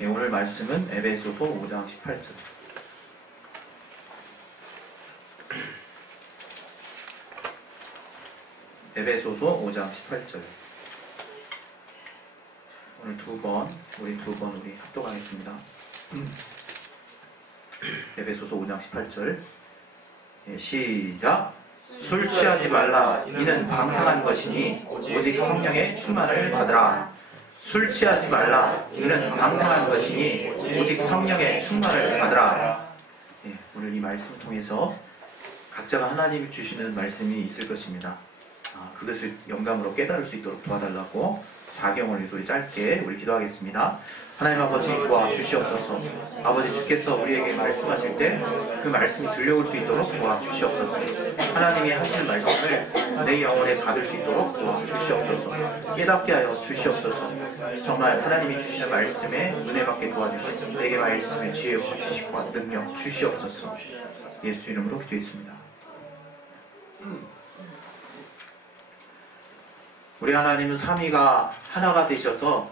네, 오늘 말씀은 에베소서 5장 18절. 에베소서 5장 18절. 오늘 우리 두 번 합독하겠습니다. 에베소서 5장 18절. 시작. 술 취하지 말라. 이는 방탕한 것이니 오직 성령의 충만을 받으라. 술 취하지 말라. 이는 방탕한 것이니 오직 성령의 충만을 받으라. 오늘 이 말씀을 통해서 각자가 하나님이 주시는 말씀이 있을 것입니다. 그것을 영감으로 깨달을 수 있도록 도와달라고 자경을 위해서 짧게 우리 기도하겠습니다. 하나님 아버지 도와주시옵소서. 아버지 주께서 우리에게 말씀하실 때 그 말씀이 들려올 수 있도록 도와주시옵소서. 하나님이 하시는 말씀을 내 영혼에 받을 수 있도록 도와주시옵소서. 깨닫게 하여 주시옵소서. 정말 하나님이 주시는 말씀에 은혜 받게 도와주시옵소서. 내게 말씀의 지혜와 지식과 능력 주시옵소서. 예수 이름으로 기도했습니다. 우리 하나님은 삼위가 하나가 되셔서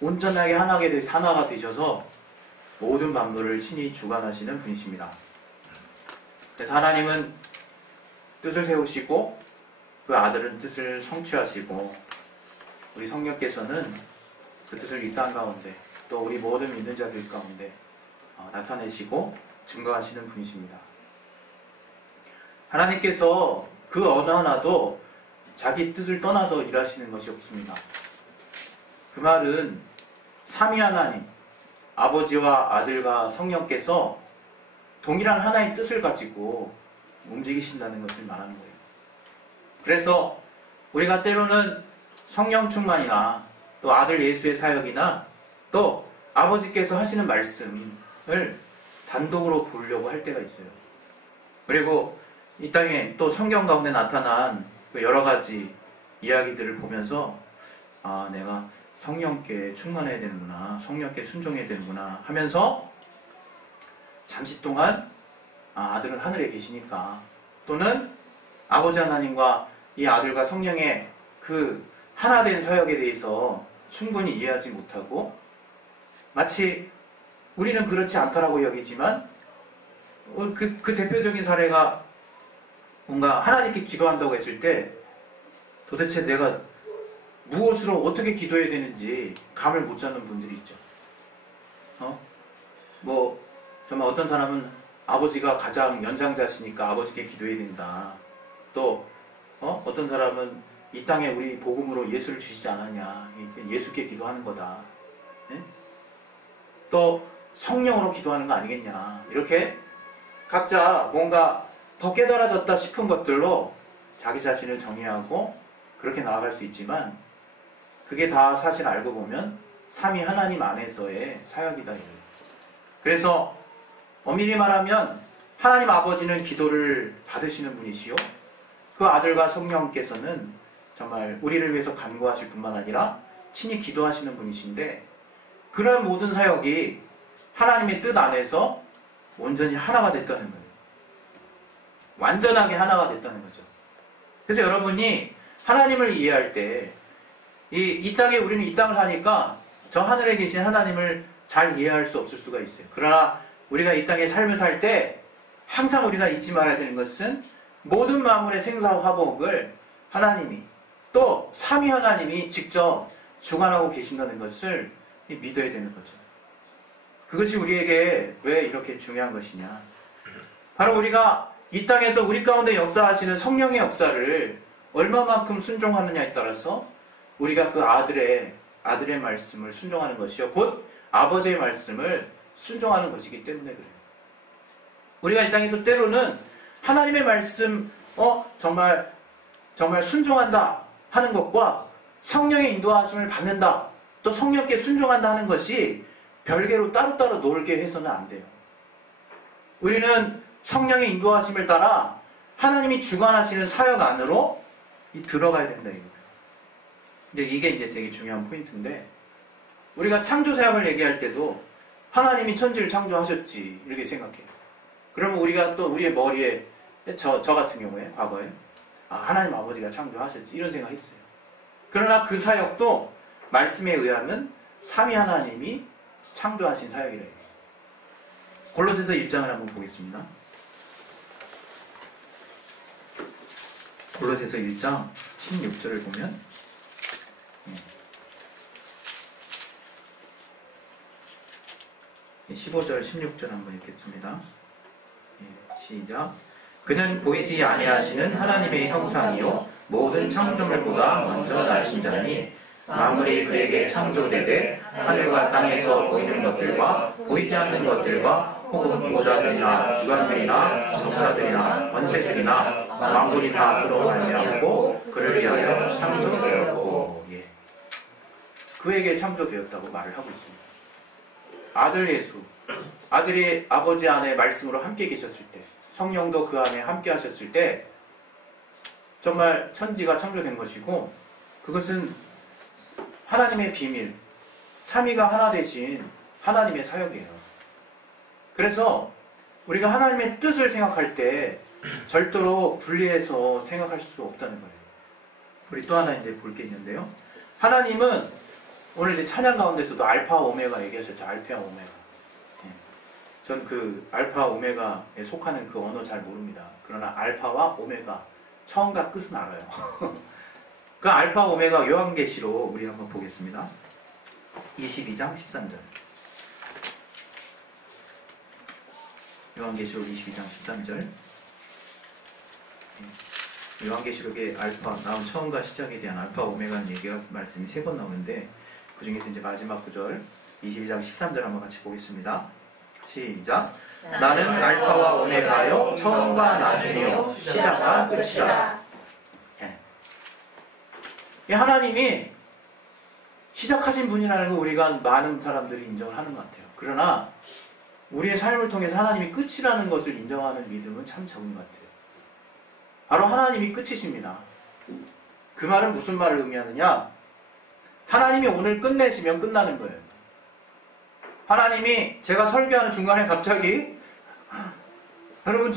온전하게 하나가 되셔서 모든 만물을 친히 주관하시는 분이십니다. 그래서 하나님은 뜻을 세우시고 그 아들은 뜻을 성취하시고 우리 성령께서는 그 뜻을 이 땅 가운데 또 우리 모든 믿는 자들 가운데 나타내시고 증거하시는 분이십니다. 하나님께서 그 어느 하나도 자기 뜻을 떠나서 일하시는 것이 없습니다. 그 말은 삼위 하나님, 아버지와 아들과 성령께서 동일한 하나의 뜻을 가지고 움직이신다는 것을 말하는 거예요. 그래서 우리가 때로는 성령 충만이나 또 아들 예수의 사역이나 또 아버지께서 하시는 말씀을 단독으로 보려고 할 때가 있어요. 그리고 이 땅에 또 성경 가운데 나타난 그 여러 가지 이야기들을 보면서 내가 성령께 충만해야 되는구나, 성령께 순종해야 되는구나 하면서 잠시 동안 아들은 하늘에 계시니까 또는 아버지 하나님과 이 아들과 성령의 그 하나된 사역에 대해서 충분히 이해하지 못하고 마치 우리는 그렇지 않다라고 여기지만 그 대표적인 사례가 뭔가 하나님께 기도한다고 했을 때 도대체 내가 무엇으로 어떻게 기도해야 되는지 감을 못 잡는 분들이 있죠. 정말 어떤 사람은 아버지가 가장 연장자시니까 아버지께 기도해야 된다. 또 어떤 사람은 이 땅에 우리 복음으로 예수를 주시지 않았냐. 예수께 기도하는 거다. 또 성령으로 기도하는 거 아니겠냐. 이렇게 각자 뭔가 더 깨달아졌다 싶은 것들로 자기 자신을 정의하고 그렇게 나아갈 수 있지만 그게 다 사실 알고 보면 삼위 하나님 안에서의 사역이다. 그래서 엄밀히 말하면 하나님 아버지는 기도를 받으시는 분이시요 그 아들과 성령께서는 정말 우리를 위해서 간구하실 뿐만 아니라 친히 기도하시는 분이신데 그런 모든 사역이 하나님의 뜻 안에서 온전히 하나가 됐다는 거예요. 완전하게 하나가 됐다는 거죠. 그래서 여러분이 하나님을 이해할 때 이 땅에 우리는 이 땅을 사니까 저 하늘에 계신 하나님을 잘 이해할 수 없을 수가 있어요. 그러나 우리가 이 땅에 삶을 살 때 항상 우리가 잊지 말아야 되는 것은 모든 만물의 생사화복을 하나님이 또 삼위 하나님이 직접 주관하고 계신다는 것을 믿어야 되는 거죠. 그것이 우리에게 왜 이렇게 중요한 것이냐. 바로 우리가 이 땅에서 우리 가운데 역사하시는 성령의 역사를 얼마만큼 순종하느냐에 따라서 우리가 그 아들의 말씀을 순종하는 것이요 곧 아버지의 말씀을 순종하는 것이기 때문에 그래요. 우리가 이 땅에서 때로는 하나님의 말씀 정말 순종한다 하는 것과 성령의 인도하심을 받는다 또 성령께 순종한다 하는 것이 별개로 따로따로 놀게 해서는 안 돼요. 우리는 성령의 인도하심을 따라 하나님이 주관하시는 사역 안으로 들어가야 된다 이거예요. 근데 이게 이제 되게 중요한 포인트인데 우리가 창조 사역을 얘기할 때도 하나님이 천지를 창조하셨지 이렇게 생각해요. 그러면 우리가 또 우리의 머리에 저 같은 경우에 과거에 하나님 아버지가 창조하셨지 이런 생각했어요. 그러나 그 사역도 말씀에 의하면 삼위 하나님이 창조하신 사역이라. 골로새서 1장을 한번 보겠습니다. 골로새서 1장 16절을 보면 15절 16절 한번 읽겠습니다. 시작. 그는 보이지 아니하시는 하나님의 형상이요 모든 창조물보다 먼저 나신 자니 만물이 그에게 창조되되 하늘과 땅에서 보이는 것들과 보이지 않는 것들과 혹은 보좌들이나 주관들이나 전사들이나 권세들이나 만물이 다 그로 말미암고 그를 위하여 창조되었고. 그에게 창조되었다고 말을 하고 있습니다. 아들 예수, 아들이 아버지 안에 말씀으로 함께 계셨을 때, 성령도 그 안에 함께 하셨을 때 정말 천지가 창조된 것이고, 그것은 하나님의 비밀, 삼위가 하나 되신 하나님의 사역이에요. 그래서 우리가 하나님의 뜻을 생각할 때 절대로 분리해서 생각할 수 없다는 거예요. 우리 또 하나 이제 볼 게 있는데요. 하나님은 오늘 이제 찬양 가운데서도 알파 오메가 얘기하셨죠. 알파 오메가. 전 그 알파 오메가에 속하는 그 언어 잘 모릅니다. 그러나 알파와 오메가 처음과 끝은 알아요. 그 알파 오메가 요한계시록 우리 한번 보겠습니다. 22장 13절. 요한계시록 22장 13절. 요한계시록에 알파, 나온 처음과 시작에 대한 알파 오메가는 얘기가 말씀이 3번 나오는데 그 중에서 이제 마지막 구절 22장 13절 한번 같이 보겠습니다. 시작. 나는 알파와 오메가요 처음과 나중이요 시작과 끝이라. 하나님이 시작하신 분이라는 거 우리가 많은 사람들이 인정을 하는 것 같아요. 그러나 우리의 삶을 통해서 하나님이 끝이라는 것을 인정하는 믿음은 참 적은 것 같아요. 바로 하나님이 끝이십니다. 그 말은 무슨 말을 의미하느냐? 하나님이 오늘 끝내시면 끝나는 거예요. 하나님이 제가 설교하는 중간에 갑자기 여러분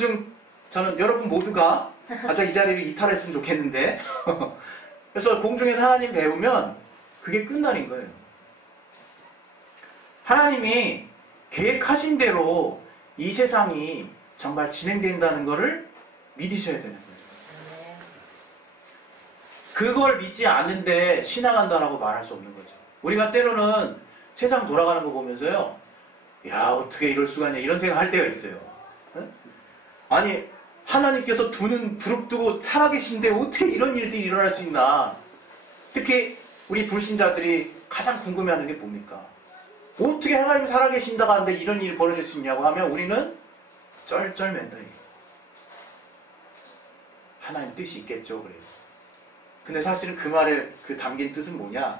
저는 여러분 모두가 갑자기 이 자리를 이탈했으면 좋겠는데 그래서 공중에서 하나님 배우면 그게 끝날인 거예요. 하나님이 계획하신 대로 이 세상이 정말 진행된다는 것을 믿으셔야 되는 거예요. 그걸 믿지 않는데 신앙한다라고 말할 수 없는 거죠. 우리가 때로는 세상 돌아가는 거 보면서요, 야 어떻게 이럴 수가 있냐 이런 생각 할 때가 있어요. 아니 하나님께서 두 눈 부릅뜨고 살아계신데 어떻게 이런 일들이 일어날 수 있나. 특히 우리 불신자들이 가장 궁금해하는 게 뭡니까? 어떻게 하나님 살아계신다고 하는데 이런 일이 벌어질 수 있냐고 하면 우리는 쩔쩔맨다. 하나님 뜻이 있겠죠 그래요. 근데 사실은 그 말에 그 담긴 뜻은 뭐냐?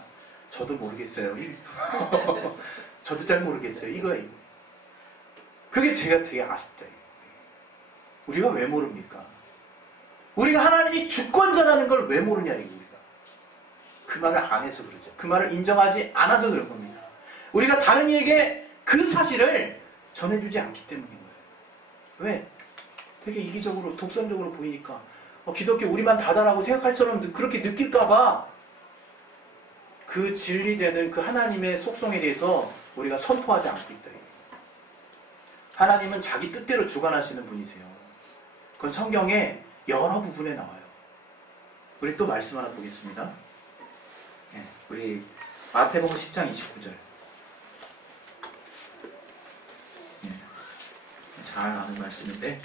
저도 모르겠어요. 저도 잘 모르겠어요. 이거예요. 그게 제가 되게 아쉽다. 우리가 왜 모릅니까? 우리가 하나님이 주권자라는 걸 왜 모르냐 이거 우리가. 그 말을 안 해서 그러죠. 그 말을 인정하지 않아서 그런 겁니다. 우리가 다른 이에게 그 사실을 전해주지 않기 때문인 거예요. 왜? 되게 이기적으로 독선적으로 보이니까 기독교 우리만 다다라고 생각할처럼 그렇게 느낄까봐 그 진리되는 그 하나님의 속성에 대해서 우리가 선포하지 않고 있다. 하나님은 자기 뜻대로 주관하시는 분이세요. 그건 성경에 여러 부분에 나와요. 우리 또 말씀 하나 보겠습니다. 우리 마태복음 10장 29절. 잘 아는 말씀인데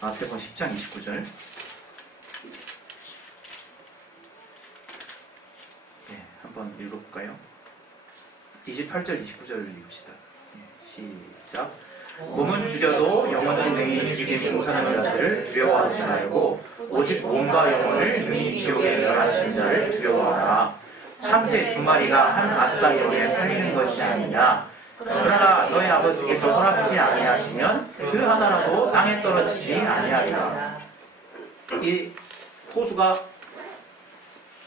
마태복음 10장 29절. 한번 읽어볼까요? 28절 29절을 읽읍시다. 시작. 몸은 죽여도 영혼은 능히 죽이지 못하는 자들을 두려워하지 말고 오직 몸과 영혼을 능히 지옥에 멸하시는 자를 두려워하라. 참새 2마리가 한 아싸리에 팔리는 것이 아니냐. 그러나 너희 아버지께서 허락지 아니하시면 그 하나라도 땅에 떨어지지 아니하리라. 이 호수가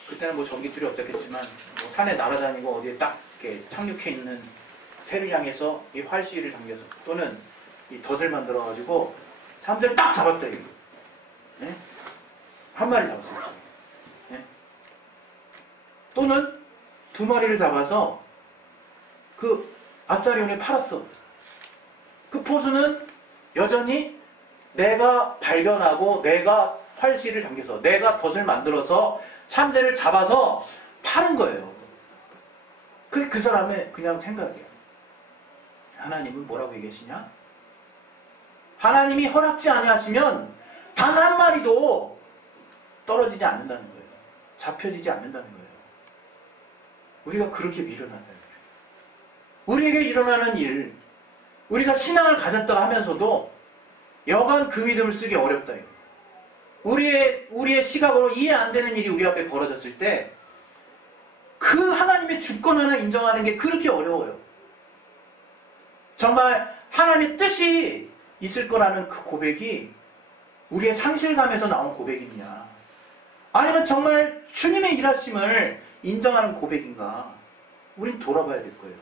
그때는 뭐 전기줄이 없었겠지만 뭐 산에 날아다니고 어디에 딱 이렇게 착륙해 있는 새를 향해서 이 활시위를 당겨서 또는 이 덫을 만들어 가지고 참새를 딱 잡았다 이거. 네? 한 마리 잡았어요. 네? 또는 2마리를 잡아서 그 아사리온에 팔았어. 그 포수는 여전히 내가 발견하고 내가 활시를 당겨서 내가 덫을 만들어서 참새를 잡아서 파는 거예요. 그게 그 사람의 그냥 생각이에요. 하나님은 뭐라고 얘기하시냐? 하나님이 허락지 아니하시면 단 한 마리도 떨어지지 않는다는 거예요. 잡혀지지 않는다는 거예요. 우리가 그렇게 미련하다는 거예요. 우리에게 일어나는 일, 우리가 신앙을 가졌다 하면서도 여간 그 믿음을 쓰기 어렵다. 우리의 시각으로 이해 안 되는 일이 우리 앞에 벌어졌을 때 그 하나님의 주권을 인정하는 게 그렇게 어려워요. 정말 하나님의 뜻이 있을 거라는 그 고백이 우리의 상실감에서 나온 고백이냐, 아니면 정말 주님의 일하심을 인정하는 고백인가, 우린 돌아봐야 될 거예요.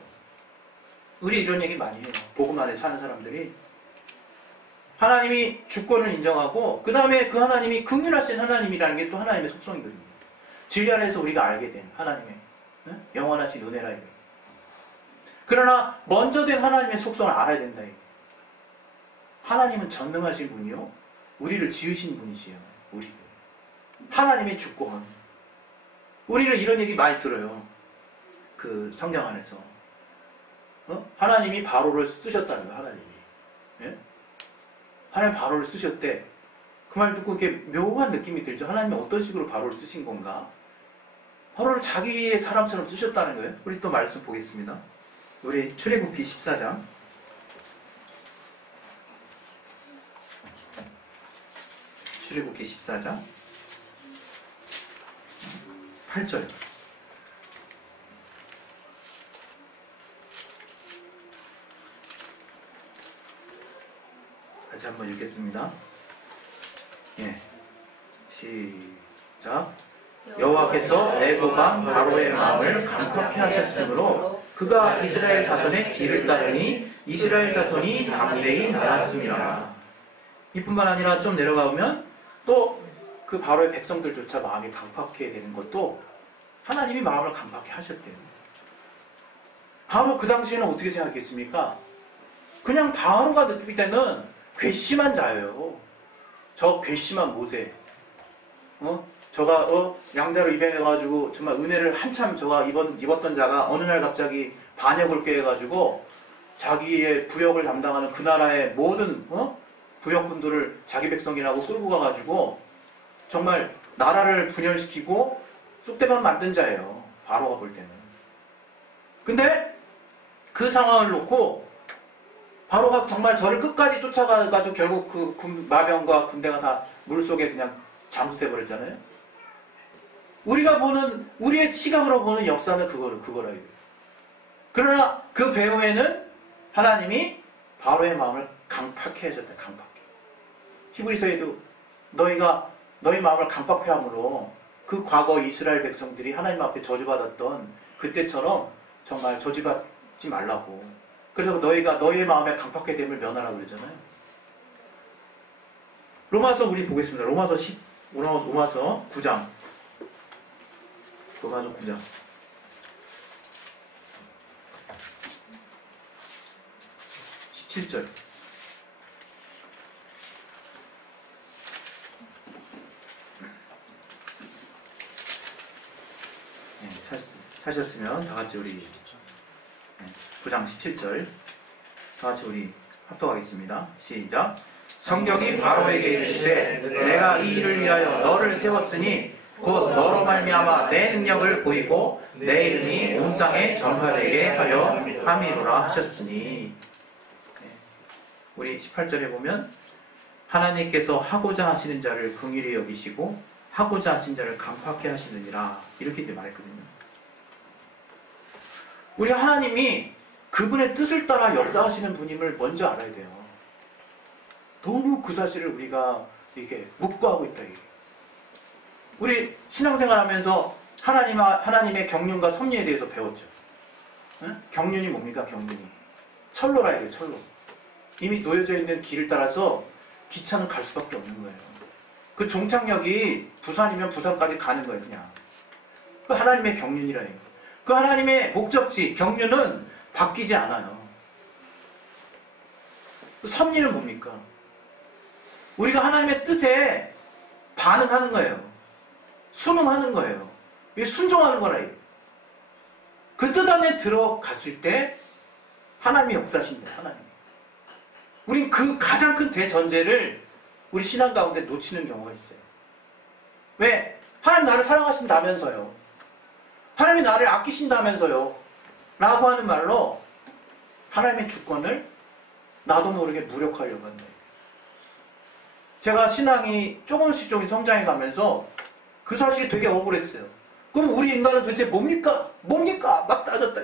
우리 이런 얘기 많이 해요. 복음 안에 사는 사람들이 하나님이 주권을 인정하고 그 다음에 그 하나님이 긍휼하신 하나님이라는 게 또 하나님의 속성이거든요. 진리 안에서 우리가 알게 된 하나님의 영원하신 은혜라 이거예요. 그러나 먼저 된 하나님의 속성을 알아야 된다 이거예요. 하나님은 전능하신 분이요, 우리를 지으신 분이시요. 우리를 하나님의 주권. 우리는 이런 얘기 많이 들어요. 그 성경 안에서 하나님이 바로를 쓰셨다는 거예요. 하나님이. 예? 하나님 바로를 쓰셨대. 그 말 듣고 이렇게 묘한 느낌이 들죠. 하나님이 어떤 식으로 바로를 쓰신 건가? 바로를 자기의 사람처럼 쓰셨다는 거예요. 우리 또 말씀 보겠습니다. 우리 출애굽기 14장. 출애굽기 14장 8절. 다시 한번 읽겠습니다. 예, 시작. 여호와께서 애굽 왕 바로의 마음을 강팍해 하셨으므로 그가 이스라엘 자손의 길을 따르니 이스라엘 자손이 담대히 나갔습니다. 이뿐만 아니라 좀 내려가 보면 또 그 바로의 백성들조차 마음이 강팍해 되는 것도 하나님이 마음을 강팍해 하셨대요. 바로 그 당시에는 어떻게 생각했습니까? 그냥 바로가 느낄 때는 괘씸한 자예요. 저 괘씸한 모세. 저가 양자로 입양해가지고 정말 은혜를 한참 저가 입었던 자가 어느 날 갑자기 반역을 꾀해가지고 자기의 부역을 담당하는 그 나라의 모든 부역분들을 자기 백성이라고 끌고 가가지고 정말 나라를 분열시키고 쑥대밭 만든 자예요. 바로가 볼 때는. 근데 그 상황을 놓고 바로가 정말 저를 끝까지 쫓아가가지고 결국 그 마병과 군대가 다 물속에 그냥 잠수돼 버렸잖아요. 우리가 보는, 우리의 시각으로 보는 역사는 그거라 이거예요. 그러나 그 배후에는 하나님이 바로의 마음을 강팍해 하셨다. 강팍해. 히브리서에도 너희 마음을 강팍해 함으로 그 과거 이스라엘 백성들이 하나님 앞에 저주받았던 그때처럼 정말 저주받지 말라고. 그래서 너희의 마음에 강팍해 됨을 면하라고 그러잖아요. 로마서 우리 보겠습니다. 로마서 9장. 로마서 9장. 17절. 찾으셨으면 다 같이 우리 9장 17절 다 같이 우리 합독하겠습니다. 시작. 성경이 바로에게 이르시되 내가 이 일을 위하여 너를 세웠으니 곧 너로 말미암아 내 능력을 보이고 내 이름이 온 땅에 전파되게 하려 함이로라 하셨으니. 우리 18절에 보면 하나님께서 하고자 하시는 자를 긍휼히 여기시고 하고자 하신 자를 강팍해 하시느니라 이렇게 말했거든요. 우리 하나님이 그분의 뜻을 따라 역사하시는 분임을 먼저 알아야 돼요. 너무 그 사실을 우리가 이게 묵과하고 있다. 이게. 우리 신앙생활 하면서 하나님의 경륜과 섭리에 대해서 배웠죠. 응? 경륜이 뭡니까? 경륜이 철로라 이게 철로. 이미 놓여져 있는 길을 따라서 기차는 갈 수밖에 없는 거예요. 그 종착역이 부산이면 부산까지 가는 거예요. 그냥 그 하나님의 경륜이라 해요. 그 하나님의 목적지 경륜은 바뀌지 않아요. 섭리는 뭡니까? 우리가 하나님의 뜻에 반응하는 거예요. 순응하는 거예요. 이게 순종하는 거라. 그 뜻 안에 들어갔을 때 하나님의 역사신다. 하나님이. 우린 그 가장 큰 대전제를 우리 신앙 가운데 놓치는 경우가 있어요. 왜? 하나님 나를 사랑하신다면서요. 하나님이 나를 아끼신다면서요. 라고 하는 말로 하나님의 주권을 나도 모르게 무력화하려고 한다. 제가 신앙이 조금씩 성장해 가면서 그 사실이 되게 억울했어요. 그럼 우리 인간은 도대체 뭡니까? 뭡니까? 막 따졌다.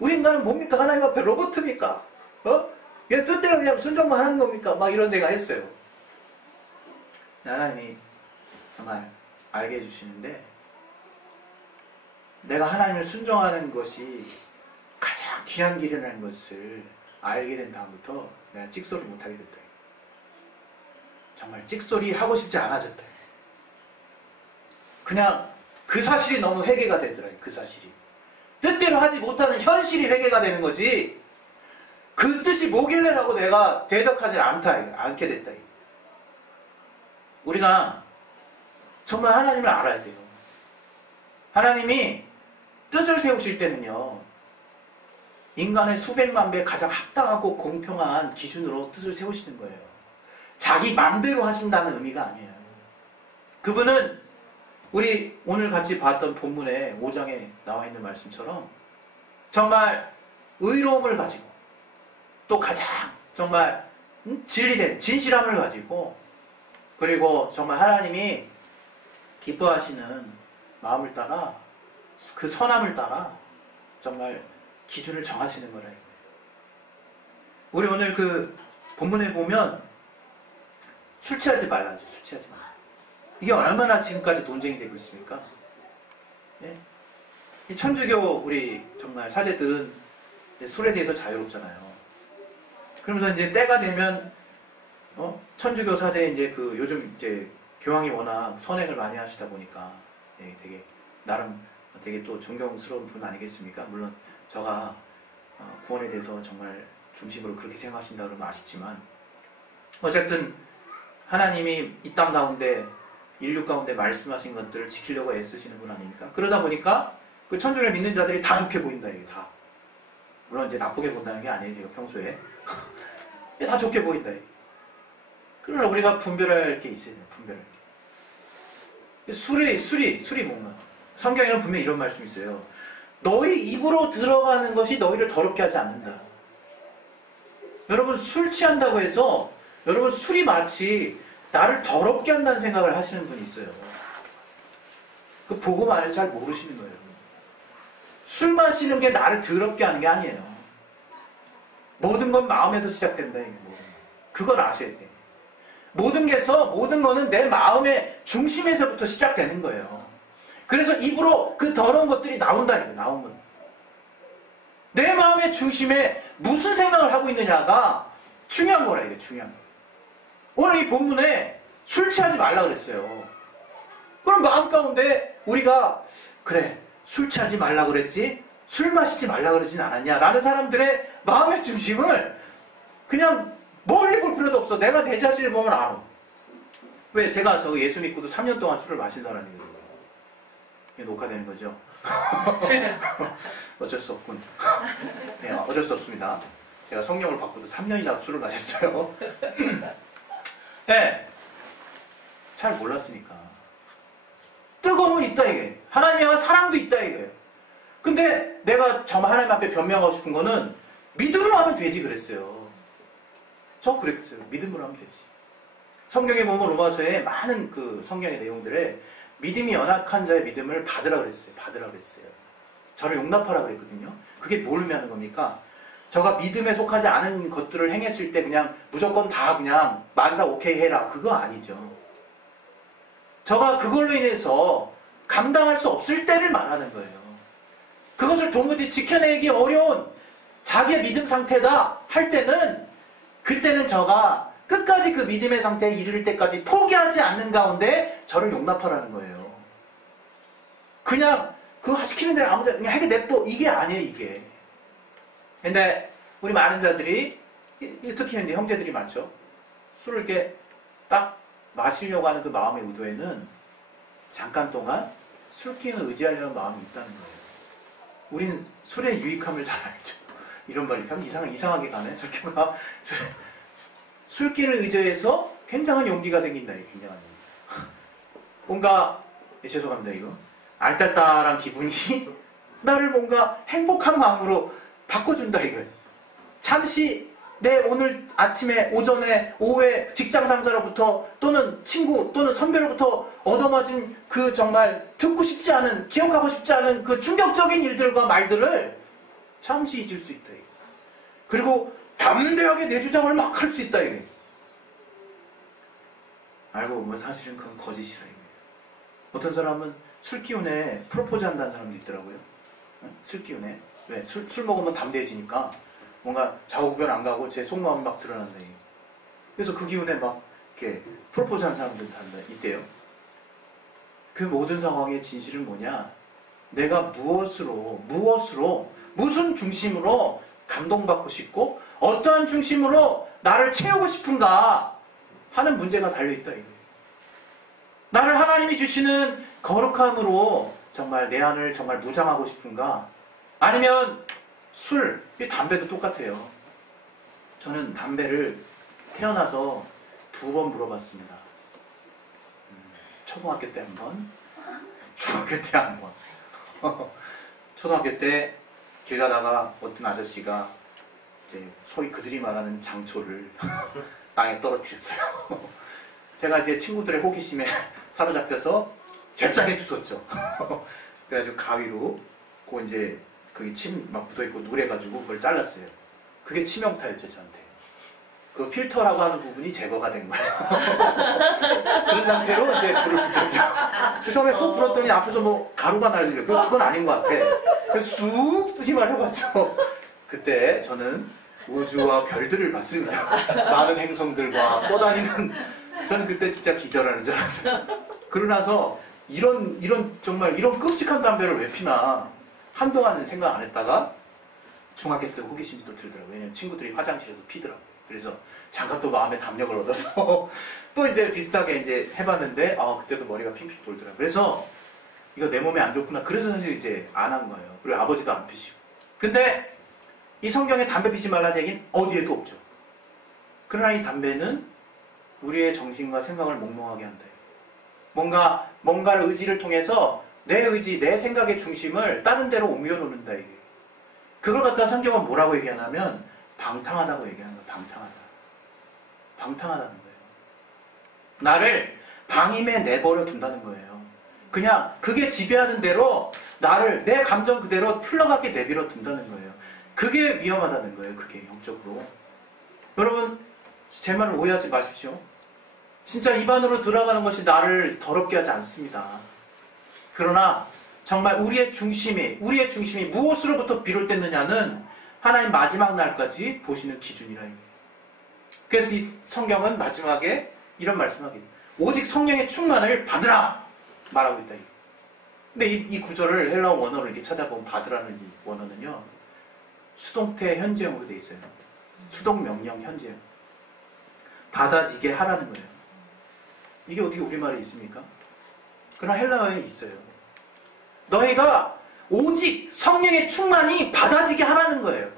우리 인간은 뭡니까? 하나님 앞에 로봇입니까? 얘 뜻대로 그냥 순종만 하는 겁니까? 막 이런 생각 했어요. 하나님이 정말 알게 해주시는데, 내가 하나님을 순종하는 것이 가장 귀한 길이라는 것을 알게 된 다음부터 내가 찍소리 못하게 됐다. 정말 찍소리 하고 싶지 않아졌다. 그냥 그 사실이 너무 회개가 되더라고요. 그 사실이. 뜻대로 하지 못하는 현실이 회개가 되는 거지, 그 뜻이 뭐길래라고 내가 대적하지 않게 됐다. 우리가 정말 하나님을 알아야 돼요. 하나님이 뜻을 세우실 때는요, 인간의 수백만 배 가장 합당하고 공평한 기준으로 뜻을 세우시는 거예요. 자기 맘대로 하신다는 의미가 아니에요. 그분은 우리 오늘 같이 봤던 본문의 5장에 나와 있는 말씀처럼 정말 의로움을 가지고, 또 가장 정말 진리된 진실함을 가지고, 그리고 정말 하나님이 기뻐하시는 마음을 따라, 그 선함을 따라 정말 기준을 정하시는 거라. 우리 오늘 그 본문에 보면 술 취하지 말라죠. 술 취하지 말라. 이게 얼마나 지금까지 논쟁이 되고 있습니까? 예? 이 천주교 우리 정말 사제들은 술에 대해서 자유롭잖아요. 그러면서 이제 때가 되면 천주교 사제 이제 그 요즘 이제 교황이 워낙 선행을 많이 하시다 보니까 되게 나름 되게 또 존경스러운 분 아니겠습니까? 물론 저가 구원에 대해서 정말 중심으로 그렇게 생각하신다 그러면 아쉽지만, 어쨌든 하나님이 이 땅 가운데 인류 가운데 말씀하신 것들을 지키려고 애쓰시는 분 아닙니까? 그러다 보니까 그 천주를 믿는 자들이 다 좋게 보인다. 이게 다. 물론 이제 나쁘게 본다는 게 아니에요. 제가 평소에 다 좋게 보인다. 그러나 우리가 분별할 게 있어야 돼요. 분별할 게. 술이 뭔가. 성경에는 분명히 이런 말씀이 있어요. 너희 입으로 들어가는 것이 너희를 더럽게 하지 않는다. 여러분, 술 취한다고 해서 여러분 술이 마치 나를 더럽게 한다는 생각을 하시는 분이 있어요. 그 복음 안에서 잘 모르시는 거예요. 술 마시는 게 나를 더럽게 하는 게 아니에요. 모든 건 마음에서 시작된다. 그걸 아셔야 돼. 모든 거는 내 마음의 중심에서부터 시작되는 거예요. 그래서 입으로 그 더러운 것들이 나온다니까. 나오면 내 마음의 중심에 무슨 생각을 하고 있느냐가 중요한 거라. 이게 중요한 거. 오늘 이 본문에 술 취하지 말라 그랬어요. 그럼 마음 가운데 우리가 그래, 술 취하지 말라 그랬지, 술 마시지 말라 그러진 않았냐 라는 사람들의 마음의 중심을 그냥 멀리 볼 필요도 없어. 내가 내 자신을 보면 알아. 왜? 제가 예수 믿고도 3년 동안 술을 마신 사람이거든요. 이게 녹화되는 거죠? 어쩔 수 없군. 네, 어쩔 수 없습니다. 제가 성령을 받고도 3년이나 술을 마셨어요. 네, 잘 몰랐으니까. 뜨거움은 있다 이게. 하나님의 향한 사랑도 있다 이게. 근데 내가 정말 하나님 앞에 변명하고 싶은 거는 믿음으로 하면 되지 그랬어요. 저 그랬어요. 믿음으로 하면 되지. 성경에 보면 로마서에 많은 그 성경의 내용들에 믿음이 연약한 자의 믿음을 받으라 그랬어요. 받으라 그랬어요. 저를 용납하라 그랬거든요. 그게 뭘 의미하는 겁니까? 저가 믿음에 속하지 않은 것들을 행했을 때 그냥 무조건 다 그냥 만사 오케이 해라. 그거 아니죠. 저가 그걸로 인해서 감당할 수 없을 때를 말하는 거예요. 그것을 도무지 지켜내기 어려운 자기의 믿음 상태다 할 때는, 그때는 저가 끝까지 그 믿음의 상태에 이를 때까지 포기하지 않는 가운데 저를 용납하라는 거예요. 그냥 그거 시키는 대로 아무데나 그냥 하게 냅둬. 이게 아니에요. 이게. 근데 우리 많은 자들이 특히 이제 형제들이 많죠. 술을 이렇게 딱 마시려고 하는 그 마음의 의도에는 잠깐 동안 술기운을 의지하려는 마음이 있다는 거예요. 우리는 술의 유익함을 잘 알죠. 이런 말이 참 이상하게 가네. 설교가 술기를 의지해서 굉장한 용기가 생긴다. 굉장한 용기. 뭔가 죄송합니다 이거 알딸딸한 기분이 나를 뭔가 행복한 마음으로 바꿔준다 이거예요. 잠시 내 오늘 아침에 오전에 오후에 직장 상사로부터 또는 친구 또는 선배로부터 얻어맞은 그 정말 듣고 싶지 않은 기억하고 싶지 않은 그 충격적인 일들과 말들을 잠시 잊을 수 있다 이거. 그리고 담대하게 내 주장을 막 할 수 있다 이게. 알고 보면 사실은 그건 거짓이라 이거예요. 어떤 사람은 술 기운에 프로포즈 한다는 사람도 있더라고요. 술 기운에. 왜? 술 먹으면 담대해지니까 뭔가 좌우변 안 가고 제 속마음이 막 드러난다. 그래서 그 기운에 막 이렇게 프로포즈 하는 사람들 있대요. 그 모든 상황의 진실은 뭐냐? 내가 무슨 중심으로 감동받고 싶고 어떠한 중심으로 나를 채우고 싶은가 하는 문제가 달려있다. 이거예요. 나를 하나님이 주시는 거룩함으로 정말 내 안을 정말 무장하고 싶은가? 아니면 술, 담배도 똑같아요. 저는 담배를 태어나서 2번 물어봤습니다. 초등학교 때 한 번, 중학교 때 한 번. 초등학교 때 길 가다가 어떤 아저씨가 이제 소위 그들이 말하는 장초를 땅에 떨어뜨렸어요. 제가 이제 친구들의 호기심에 사로잡혀서 잽싸게 주웠죠. 그래가지고 가위로 그 이제 그게 침 막 묻어있고 누래가지고 그걸 잘랐어요. 그게 치명타였죠 저한테. 그 필터라고 하는 부분이 제거가 된 거예요. 그런 상태로 이제 불을 붙였죠. 그 처음에 푹 불었더니 앞에서 뭐 가루가 날리려. 그건 아닌 것 같아. 그래서 쑥 힘을 해봤죠. 그때 저는 우주와 별들을 봤습니다. 많은 행성들과 떠다니는. 저는 그때 진짜 기절하는 줄 알았어요. 그러고 나서 정말 이런 끔찍한 담배를 왜 피나 한동안은 생각 안 했다가 중학교 때 호기심이 또 들더라고요. 왜냐면 친구들이 화장실에서 피더라고요. 그래서 잠깐 또 마음의 담력을 얻어서 또 이제 비슷하게 이제 해봤는데 그때도 머리가 핑핑 돌더라고요. 그래서 이거 내 몸에 안 좋구나. 그래서 사실 이제 안 한 거예요. 그리고 아버지도 안 피시고. 근데 이 성경에 담배 피지 말라는 얘기는 어디에도 없죠. 그러나 이 담배는 우리의 정신과 생각을 몽롱하게 한다. 뭔가를 의지를 통해서 내 의지, 내 생각의 중심을 다른 데로 옮겨놓는다. 이게. 그걸 갖다 성경은 뭐라고 얘기하냐면 방탕하다고 얘기하는 거예요. 방탕하다는 거예요. 나를 방임에 내버려 둔다는 거예요. 그냥 그게 지배하는 대로 나를 내 감정 그대로 흘러가게 내버려 둔다는 거예요. 그게 위험하다는 거예요. 그게 영적으로. 여러분 제 말을 오해하지 마십시오. 진짜 입안으로 들어가는 것이 나를 더럽게 하지 않습니다. 그러나 정말 우리의 중심이 무엇으로부터 비롯됐느냐는 하나님 마지막 날까지 보시는 기준이라. 그래서 이 성경은 마지막에 이런 말씀을 하게 돼요. 오직 성령의 충만을 받으라 말하고 있다. 근데 이 구절을 헬라어 원어로 이렇게 찾아보면 받으라는 이 원어는요 수동태 현재형으로 되어 있어요. 수동 명령 현재형. 받아지게 하라는 거예요. 이게 어떻게 우리말에 있습니까? 그러나 헬라어에 있어요. 너희가 오직 성령의 충만이 받아지게 하라는 거예요.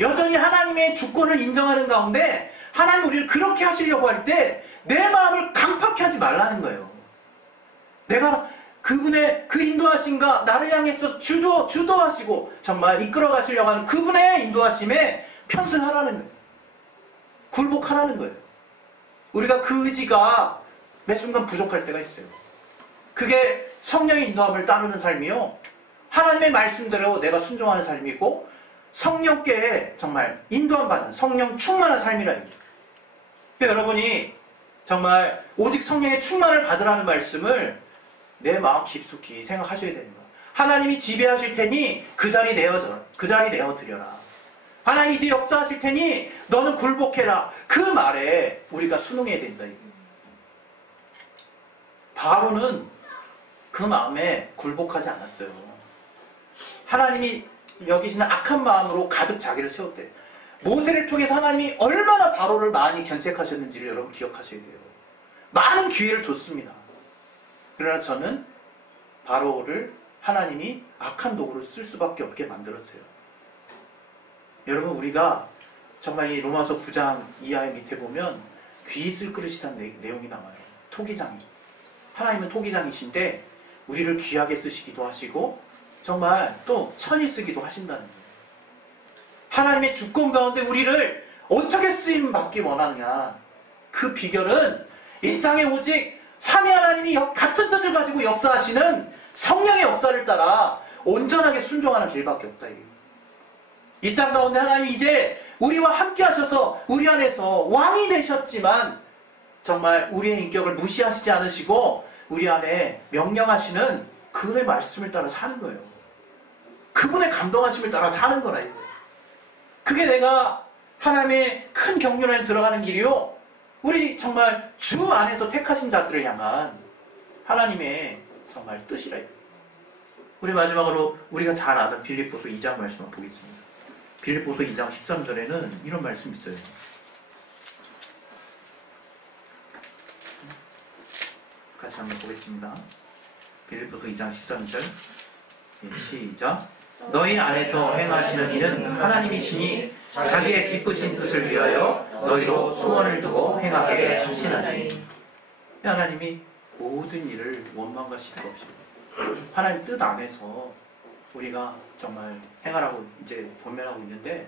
여전히 하나님의 주권을 인정하는 가운데 하나님 우리를 그렇게 하시려고 할 때 내 마음을 강팍해 하지 말라는 거예요. 내가 그분의 그 인도하심과 나를 향해서 주도하시고 정말 이끌어 가시려고 하는 그분의 인도하심에 편승하라는 거예요. 굴복하라는 거예요. 우리가 그 의지가 매 순간 부족할 때가 있어요. 그게 성령의 인도함을 따르는 삶이요. 하나님의 말씀대로 내가 순종하는 삶이고 성령께 정말 인도함 받는 성령 충만한 삶이라는 거예요. 그러니까 여러분이 정말 오직 성령의 충만을 받으라는 말씀을 내 마음 깊숙이 생각하셔야 되는 거예요. 하나님이 지배하실 테니 그 자리 내어드려라. 하나님이 이제 역사하실 테니 너는 굴복해라. 그 말에 우리가 순응해야 된다. 바로는 그 마음에 굴복하지 않았어요. 하나님이 여기시는 악한 마음으로 가득 자기를 세웠대. 모세를 통해서 하나님이 얼마나 바로를 많이 견책하셨는지를 여러분 기억하셔야 돼요. 많은 기회를 줬습니다. 그러나 저는 바로를 하나님이 악한 도구를 쓸 수밖에 없게 만들었어요. 여러분, 우리가 정말 이 로마서 9장 이하의 밑에 보면 귀 쓸 그릇이라는 내용이 나와요. 토기장이. 하나님은 토기장이신데 우리를 귀하게 쓰시기도 하시고 정말 또 천히 쓰기도 하신다는 거예요. 하나님의 주권 가운데 우리를 어떻게 쓰임 받기 원하느냐. 그 비결은 이 땅에 오직 삼위 하나님이 같은 뜻을 가지고 역사하시는 성령의 역사를 따라 온전하게 순종하는 길밖에 없다. 이 땅 가운데 하나님이 이제 우리와 함께 하셔서 우리 안에서 왕이 되셨지만 정말 우리의 인격을 무시하시지 않으시고 우리 안에 명령하시는 그분의 말씀을 따라 사는 거예요. 그분의 감동하심을 따라 사는 거라. 그게 내가 하나님의 큰 경륜 안에 들어가는 길이요. 우리 정말 주 안에서 택하신 자들을 향한 하나님의 정말 뜻이라. 우리 마지막으로 우리가 잘 아는 빌립보서 2장 말씀을 보겠습니다. 빌립보서 2장 13절에는 이런 말씀이 있어요. 같이 한번 보겠습니다. 빌립보서 2장 13절 시작. 너희 안에서 행하시는 일은 하나님이시니 자기의 기쁘신 뜻을 위하여 너희로 소원을 두고 행하게 하시나니. 하나님이 모든 일을 원망과 실패 없이 하나님 뜻 안에서 우리가 정말 행하라고 이제 권면하고 있는데,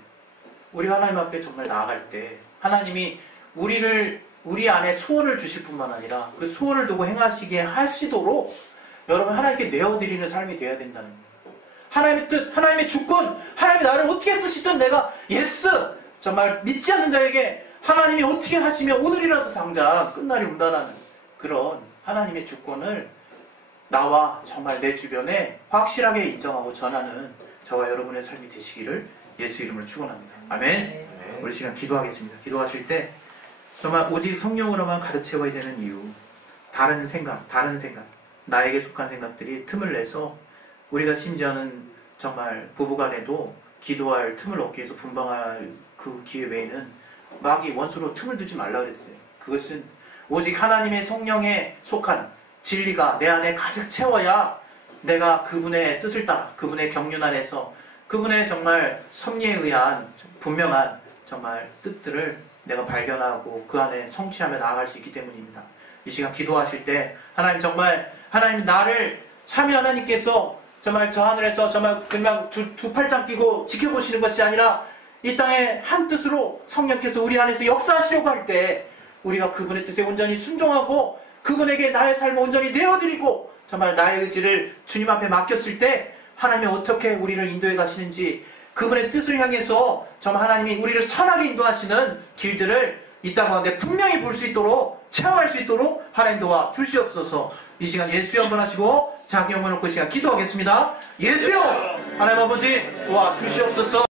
우리가 하나님 앞에 정말 나아갈 때 하나님이 우리 안에 소원을 주실 뿐만 아니라 그 소원을 두고 행하시게 하시도록 여러분 하나님께 내어드리는 삶이 되어야 된다는 거예요. 하나님의 뜻, 하나님의 주권, 하나님이 나를 어떻게 쓰시든 내가 예스! 정말 믿지 않는 자에게 하나님이 어떻게 하시며 오늘이라도 당장 끝날이 온다라는 그런 하나님의 주권을 나와 정말 내 주변에 확실하게 인정하고 전하는 저와 여러분의 삶이 되시기를 예수 이름으로 축원합니다. 아멘. 우리 시간 기도하겠습니다. 기도하실 때 정말 오직 성령으로만 가득 채워야 되는 이유, 다른 생각, 나에게 속한 생각들이 틈을 내서 우리가 심지어는 정말 부부간에도 기도할 틈을 얻기 위해서 분방할 그 기회 외에는 마귀 원수로 틈을 두지 말라 그랬어요. 그것은 오직 하나님의 성령에 속한 진리가 내 안에 가득 채워야 내가 그분의 뜻을 따라 그분의 경륜 안에서 그분의 정말 섭리에 의한 분명한 정말 뜻들을 내가 발견하고 그 안에 성취하며 나아갈 수 있기 때문입니다. 이 시간 기도하실 때 하나님 정말 하나님 나를 삼위 하나님께서 정말 저 하늘에서 정말 그냥 두 팔짱 끼고 지켜보시는 것이 아니라 이 땅에 한 뜻으로 성령께서 우리 안에서 역사하시려고 할 때 우리가 그분의 뜻에 온전히 순종하고 그분에게 나의 삶을 온전히 내어드리고 정말 나의 의지를 주님 앞에 맡겼을 때 하나님이 어떻게 우리를 인도해 가시는지 그분의 뜻을 향해서 정말 하나님이 우리를 선하게 인도하시는 길들을 이 땅 가운데 분명히 볼 수 있도록 체험할 수 있도록 하나님 도와 주시옵소서. 이 시간 예수여 한번 하시고 자기 영혼을 놓고 이 시간 기도하겠습니다. 예수여 하나님 아버지 도와 주시옵소서.